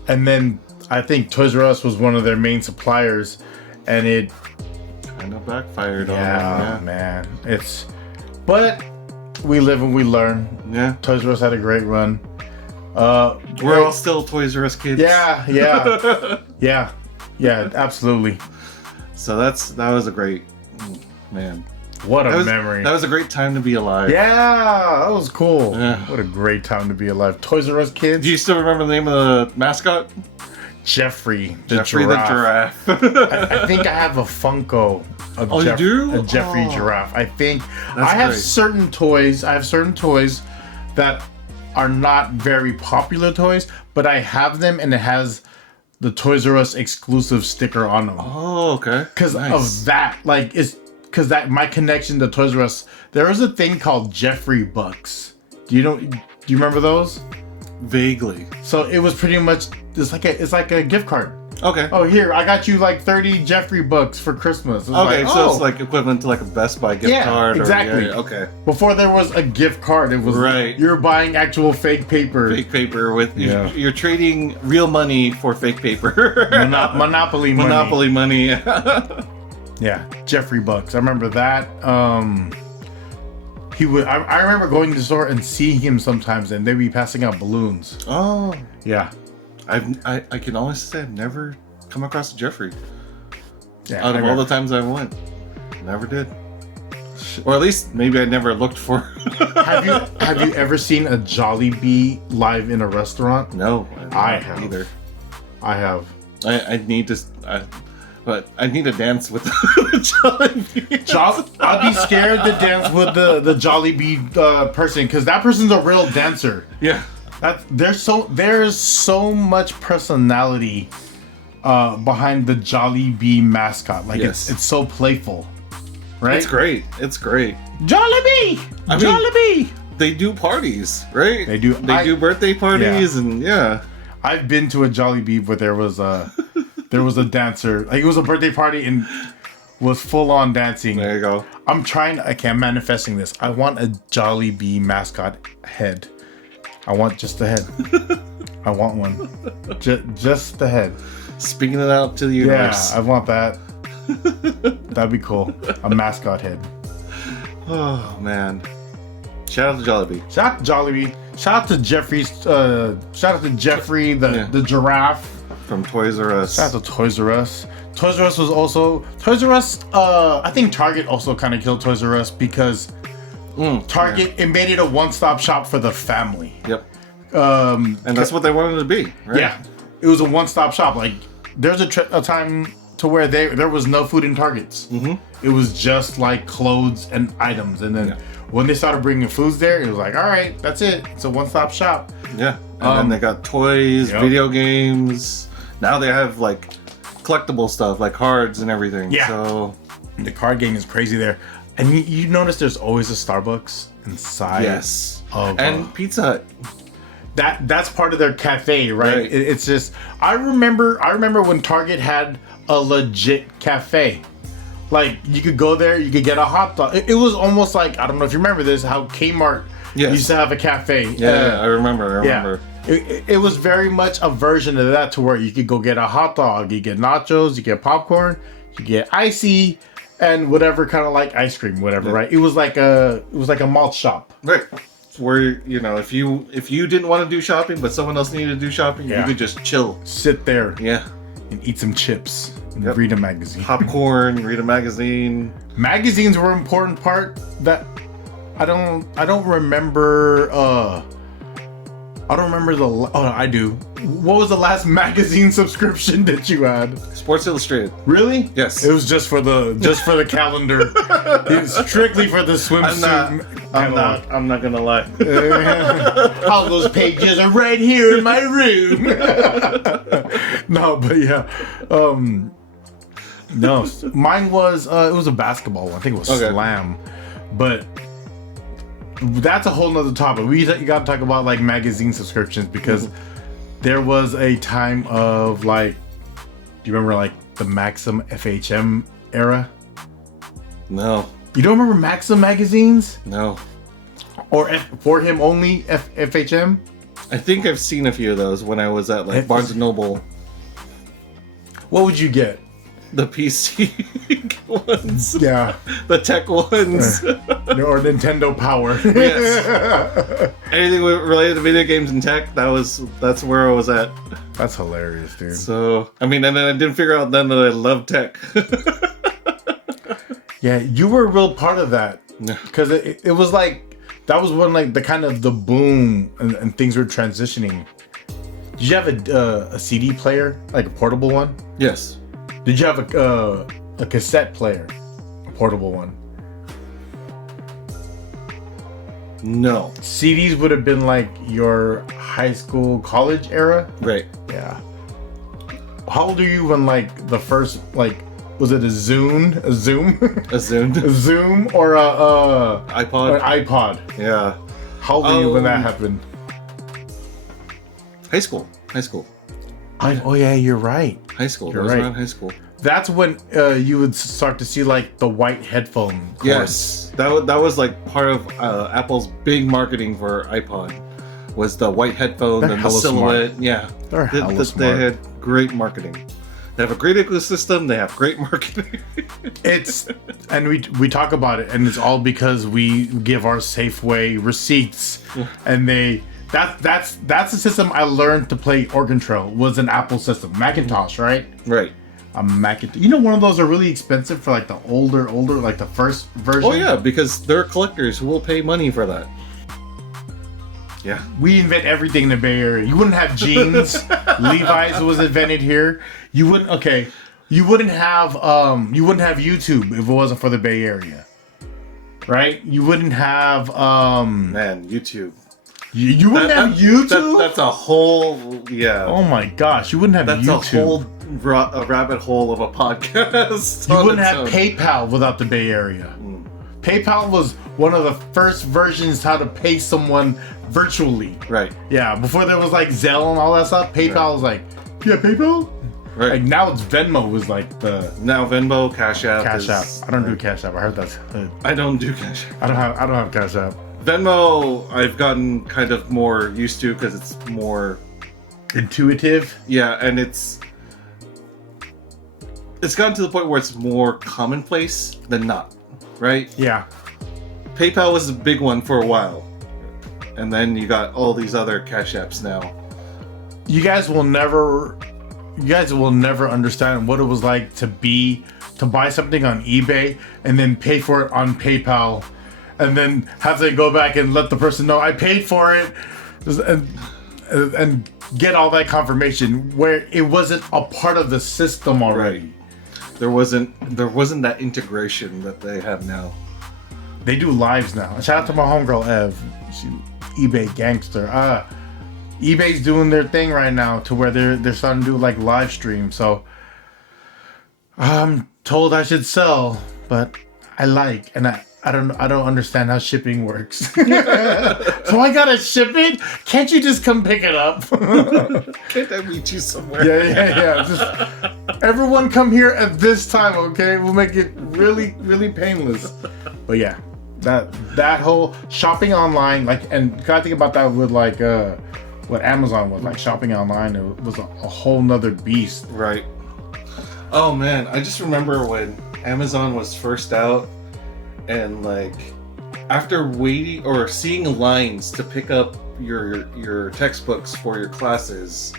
And then I think Toys R Us was one of their main suppliers, and it Kind of backfired on yeah, them. man. But we live and we learn. Yeah. Toys R Us had a great run. We're all still Toys R Us kids. Yeah, absolutely. So that was a great, man. What a memory. That was a great time to be alive. Yeah, that was cool. Yeah. What a great time to be alive. Toys R Us kids. Do you still remember the name of the mascot? Jeffrey the giraffe. I think I have a Funko of you do? a Jeffrey giraffe. I think That's I have great. certain toys. I have certain toys that are not very popular toys, but I have them, and it has the Toys R Us exclusive sticker on them. Oh, okay. Because of that, like, it's because that my connection to Toys R Us. There was a thing called Jeffrey Bucks. Do you remember those? Vaguely. So it was pretty much it's like a gift card. Okay. Oh, here, I got you like 30 Jeffrey bucks for Christmas. Okay, so it's like equivalent to like a Best Buy gift card. Exactly. Okay. Before there was a gift card, it was you're buying actual fake paper. Fake paper with you're trading real money for fake paper. Monopoly money. Monopoly money. Yeah, Jeffrey bucks. I remember that. He would. I remember going to the store and seeing him sometimes, and they'd be passing out balloons. Oh. Yeah. I can honestly say I've never come across a Jeffrey. Yeah. Out of all the times I went, never did. Or at least maybe I never looked for. Have you ever seen a Jollibee live in a restaurant? No, I have either. I have. I need to. But I need to dance with the Jollibee. I'd be scared to dance with the Jollibee person because that person's a real dancer. Yeah. There's so much personality behind the Jollibee mascot. Like it's so playful, right? It's great. It's great. Jollibee. Jollibee. They do parties, right? They do. They do birthday parties and I've been to a Jollibee where there was a dancer. Like it was a birthday party and was full on dancing. There you go. I'm manifesting this. I want a Jollibee mascot head. I want just the head. I want one. Just the head. Speaking it out to the universe. Yeah, I want that. That'd be cool. A mascot head. Oh man. Shout out to Jollibee. Shout out to Jollibee. Shout out to Jeffrey's shout out to Jeffrey the giraffe. From Toys R Us. Shout out to Toys R Us. Toys R Us was also I think Target also kind of killed Toys R Us because Target it made it a one-stop shop for the family. Yep. And that's what they wanted to be, right? Yeah. It was a one-stop shop. Like there's a time to where there was no food in Targets. Mm-hmm. It was just like clothes and items, and then when they started bringing foods there, it was like, all right, that's it. It's a one-stop shop. Yeah. And then they got toys, video games. Now they have like collectible stuff like cards and everything. Yeah. So the card game is crazy there. And you notice there's always a Starbucks inside. Yes. Of, and Pizza Hut. That's part of their cafe, right? It's just I remember when Target had a legit cafe. Like you could go there, you could get a hot dog. It was almost like, I don't know if you remember this, how Kmart used to have a cafe. Yeah, I remember. Yeah. It was very much a version of that to where you could go get a hot dog, you get nachos, you get popcorn, you get icy, and whatever kind of like ice cream, whatever, right? It was like a malt shop. Right. Where, if you didn't want to do shopping but someone else needed to do shopping, you could just chill. Sit there. Yeah. And eat some chips and read a magazine. Popcorn, read a magazine. Magazines were an important part that I don't remember I do. What was the last magazine subscription that you had? Sports Illustrated. Really? Yes. It was just for the calendar. It was strictly for the swimsuit. I'm not gonna lie. All those pages are right here in my room. No, but yeah. No, mine was it was a basketball one. I think it was Slam. But that's a whole nother topic. You got to talk about like magazine subscriptions because there was a time of like, do you remember like the Maxim FHM era? No. You don't remember Maxim magazines? No. Or For Him Only FHM? I think I've seen a few of those when I was at like Barnes & Noble. What would you get? The PC ones. Yeah. The tech ones. Or Nintendo Power. Yes. Anything related to video games and tech, that's where I was at. That's hilarious, dude. So, and then I didn't figure out then that I love tech. Yeah, you were a real part of that. Because it was like, that was when like the kind of the boom and things were transitioning. Did you have a CD player, like a portable one? Yes. Did you have a cassette player, a portable one? No. CDs would have been like your high school, college era? Right. Yeah. How old are you when like the first, like, was it a Zoom? A Zoom? A Zoom? A Zoom or a iPod? Or an iPod. Yeah. How old are you when that happened? High school. Oh yeah, you're right. High school. You're That was right. around high school. That's when you would start to see like the white headphone cords. Yes, that was like part of Apple's big marketing for iPod, was the white headphone They're and the hella silhouette. smart. Yeah, They're hella smart. They had great marketing. They have a great ecosystem. They have great marketing. And we talk about it, and it's all because we give our Safeway receipts, and that's the system I learned to play Organ Trail was an Apple system, Macintosh, right? Right. A Macintosh. You know, one of those are really expensive for like the older, like the first version. Oh yeah, because there are collectors who will pay money for that. Yeah. We invent everything in the Bay Area. You wouldn't have jeans. Levi's was invented here. You wouldn't have YouTube if it wasn't for the Bay Area. Right? You wouldn't have Man, YouTube. You wouldn't have YouTube? That's a whole Oh my gosh, you wouldn't have that's YouTube. That's a rabbit hole of a podcast. You wouldn't have PayPal without the Bay Area. PayPal was one of the first versions how to pay someone virtually. Right. Yeah, before there was like Zelle and all that stuff, PayPal was like, yeah, PayPal? Right. Like now it's Venmo was like the now Venmo, Cash App. Cash App. I don't do Cash App. I heard that's good. I don't do Cash App. I don't have Cash App. Venmo, I've gotten kind of more used to because it's more intuitive. Yeah, and it's gotten to the point where it's more commonplace than not, right? Yeah. PayPal was a big one for a while, and then you got all these other Cash Apps now. You guys will never understand what it was like to buy something on eBay and then pay for it on PayPal, and then have to go back and let the person know I paid for it, and get all that confirmation where it wasn't a part of the system already. Right. There wasn't that integration that they have now. They do lives now. Shout out to my homegirl Ev. She eBay gangster. eBay's doing their thing right now to where they're starting to do like live stream. So I'm told I should sell, but I don't understand how shipping works. So I gotta ship it? Can't you just come pick it up? Can't I meet you somewhere? Yeah. Just everyone come here at this time, okay? We'll make it really, really painless. But yeah, that whole shopping online, like, and gotta think about that with like what Amazon was like. Shopping online, it was a whole nother beast. Right. Oh man, I just remember when Amazon was first out, and like after waiting or seeing lines to pick up your textbooks for your classes,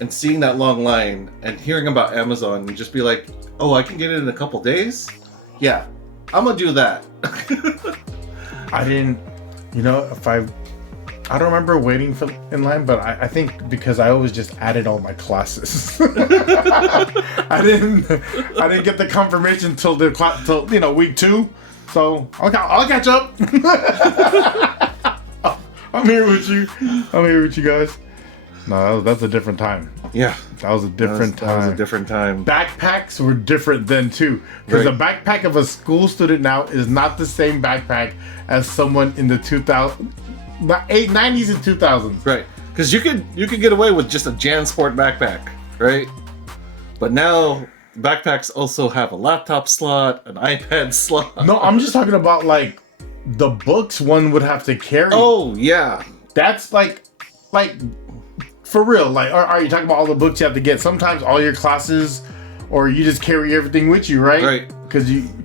and seeing that long line and hearing about Amazon and just be like, oh, I can get it in a couple days? Yeah, I'm gonna do that. I didn't, I don't remember waiting in line, but I think because I always just added all my classes. I didn't get the confirmation till week 2. So I'll catch up. I'm here with you guys. No, that's a different time. Yeah, that was a different time. That was a different time. Backpacks were different then too, because right. The backpack of a school student now is not the same backpack as someone in the 90s and 2000s. Right, because you could get away with just a JanSport backpack, right? But now backpacks also have a laptop slot, an iPad slot. No, I'm just talking about like the books one would have to carry. Oh yeah, that's like for real. Like, are you talking about all the books you have to get? Sometimes all your classes, or you just carry everything with you, right? Right.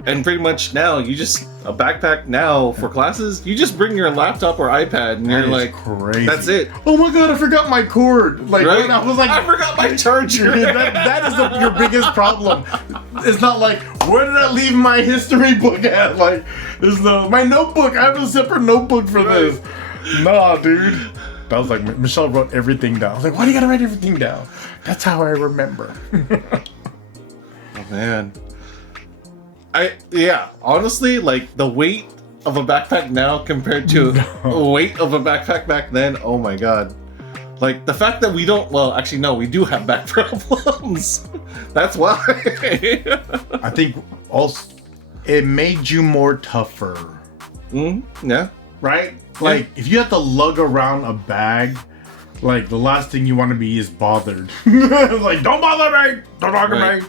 And pretty much now a backpack now for classes, you just bring your laptop or iPad and you're like, crazy. That's it. Oh my god, I forgot my cord. Like, right? I was like, I forgot my charger. that is your biggest problem. It's not like, where did I leave my history book at? Like, my notebook. I have a separate notebook for this. Nah, dude. That was like, Michelle wrote everything down. I was like, why do you gotta write everything down? That's how I remember. Oh man. Honestly, like the weight of a backpack now compared to the weight of a backpack back then, oh my god. Like the fact that we do have back problems. That's why. I think also it made you more tougher. Yeah. Right? Like if you have to lug around a bag, Like, the last thing you want to be is bothered. Like, don't bother me! Don't talk to me!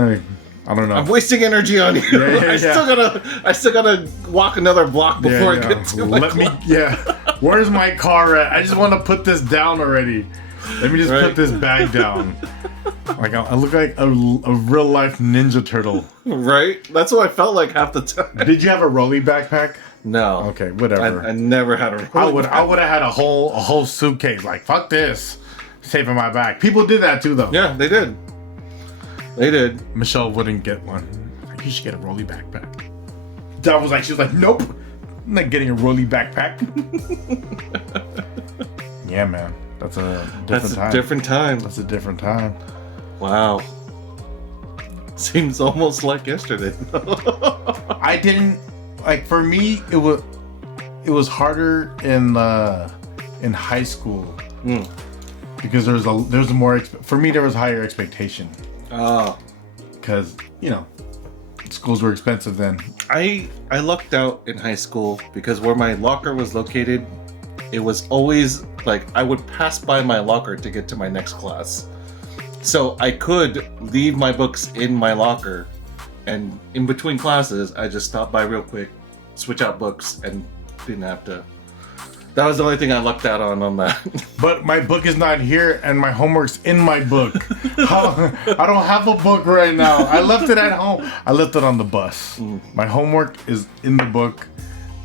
Like, I don't know. I'm wasting energy on you. I still gotta walk another block before I get to my class. Where's my car at? I just want to put this down already. Let me just put this bag down. Like, I look like a real life Ninja Turtle. Right? That's what I felt like half the time. Did you have a rolly backpack? No. Okay, whatever. I never had a rolly I would have had a whole suitcase. Like, fuck this. Saving my back. People did that too, though. Yeah, they did. They did. Michelle wouldn't get one. Like, you should get a rolly backpack. Dad was like, she was like, nope. I'm not getting a rolly backpack. Yeah, man. That's a different time. That's a different time. Wow. Seems almost like yesterday. I didn't like. For me, it was harder in high school because there was more. For me, there was higher expectation. Oh. Because schools were expensive then. I lucked out in high school because where my locker was located, it was always like I would pass by my locker to get to my next class. So I could leave my books in my locker, and in between classes, I just stopped by real quick, switch out books, and didn't have to. That was the only thing I lucked out on that. But my book is not here, and my homework's in my book. I don't have a book right now. I left it at home. I left it on the bus. My homework is in the book.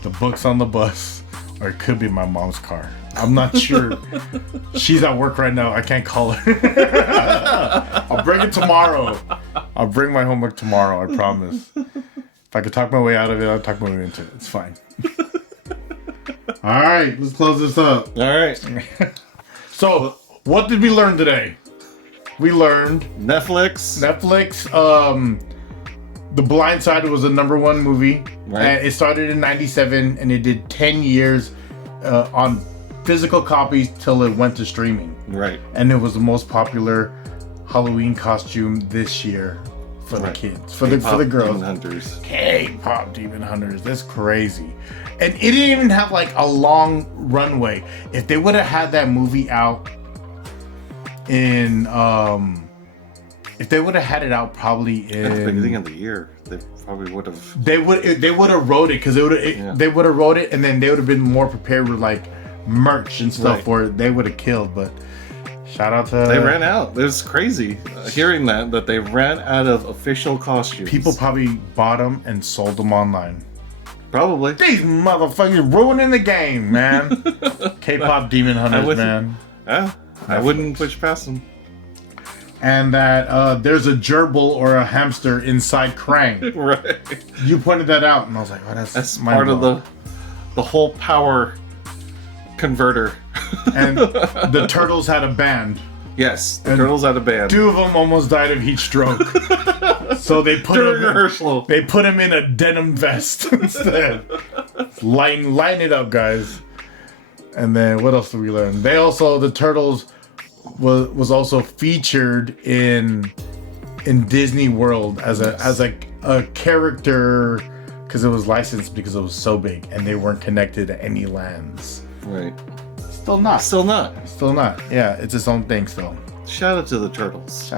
The book's on the bus, or it could be my mom's car. I'm not sure. She's at work right now. I can't call her. I'll bring it tomorrow. I'll bring my homework tomorrow. I promise. If I could talk my way out of it, I'll talk my way into it. It's fine. All right, let's close this up. All right. So, what did we learn today? We learned Netflix. The Blind Side was the #1 movie. Right. And it started in '97, and it did 10 years on physical copies till it went to streaming. Right. And it was the most popular Halloween costume this year for the kids, for the girls. Demon Hunters. K-pop Demon Hunters. That's crazy. And it didn't even have like a long runway. If they would have had that movie out in if they would have had it out probably in at the beginning of the year, they probably would have. They would have wrote it because they would have wrote it, and then they would have been more prepared with like merch and stuff for it. They would have killed. But shout out to they ran out. It was crazy hearing that they ran out of official costumes. People probably bought them and sold them online. Probably. These motherfuckers ruining the game, man. K-pop Demon Hunters, man. Yeah, I wouldn't push past them. And that there's a gerbil or a hamster inside Krang. Right. You pointed that out, and I was like, oh, that's part of the whole power converter. And the turtles had a band. Yes, the turtles had a band. 2 of them almost died of heat stroke. So they put him in a denim vest instead. Line it up, guys. And then what else did we learn? The turtles was also featured in Disney World as a character because it was licensed because it was so big and they weren't connected to any lands. Right. Still not. Yeah, it's its own thing still. Shout out to the turtles.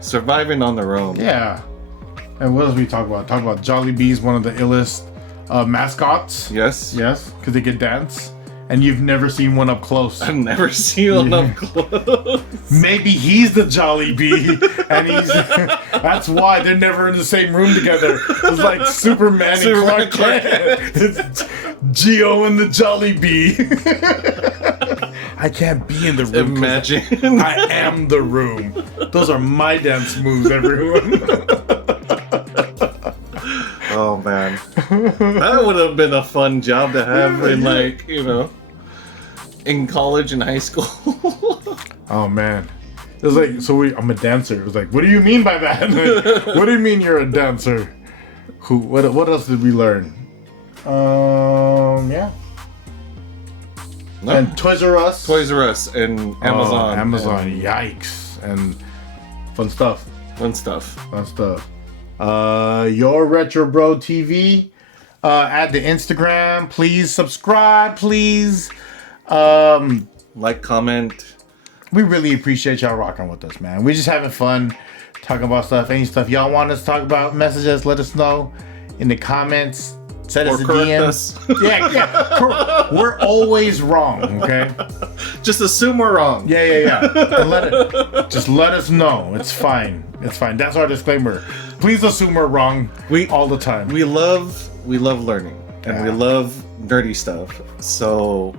Surviving on their own. Yeah. And what else we talk about? Talk about Jollibee's one of the illest mascots. Yes. Because they can dance. And you've never seen one up close. I've never seen one up close. Maybe he's the Jollibee, and that's why they're never in the same room together. It's like Superman and Clark Kent. It's Geo and the Jollibee. I can't be in the room. Imagine. I am the room. Those are my dance moves, everyone. Oh man, that would have been a fun job to have in college and high school. Oh man, it was like I'm a dancer. It was like, what do you mean by that? Like, what do you mean you're a dancer? What else did we learn? Yeah. No. And Toys R Us and Amazon. Yikes, and fun stuff. Your Retro Bro TV. Add the Instagram. Please subscribe. Please. Like, comment. We really appreciate y'all rocking with us, man. We're just having fun talking about stuff. Any stuff y'all want us to talk about, message us, let us know in the comments. Send us a DM. Us. Yeah. We're always wrong, okay? Just assume we're wrong. Yeah. And just let us know. It's fine. That's our disclaimer. Please assume we're wrong all the time. We love learning, and we love nerdy stuff. So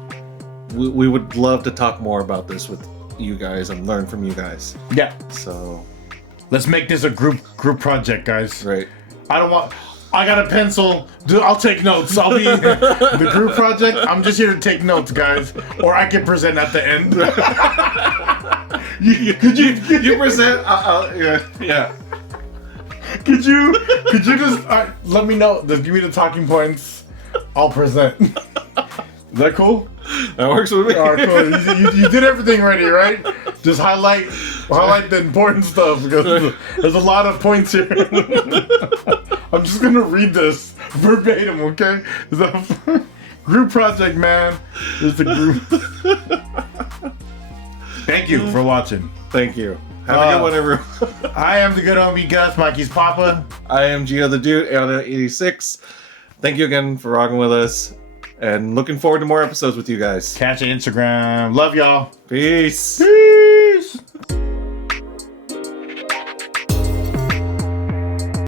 we would love to talk more about this with you guys and learn from you guys. Yeah. So let's make this a group project, guys. Right. I got a pencil. Dude, I'll take notes. I'll be the group project. I'm just here to take notes, guys. Or I can present at the end. you present? Yeah. Could you just let me know? Just give me the talking points. I'll present. Is that cool? That works with me. All right, cool. You did everything ready, right? Just highlight the important stuff because there's a lot of points here. I'm just gonna read this verbatim, okay? Is that group project, man? It's a group. Thank you for watching. Thank you. Have a good one, everyone. I am the good homie Gus, Mikey's papa. I am Gio the Dude, 86. Thank you again for rocking with us. And looking forward to more episodes with you guys. Catch your Instagram. Love y'all. Peace.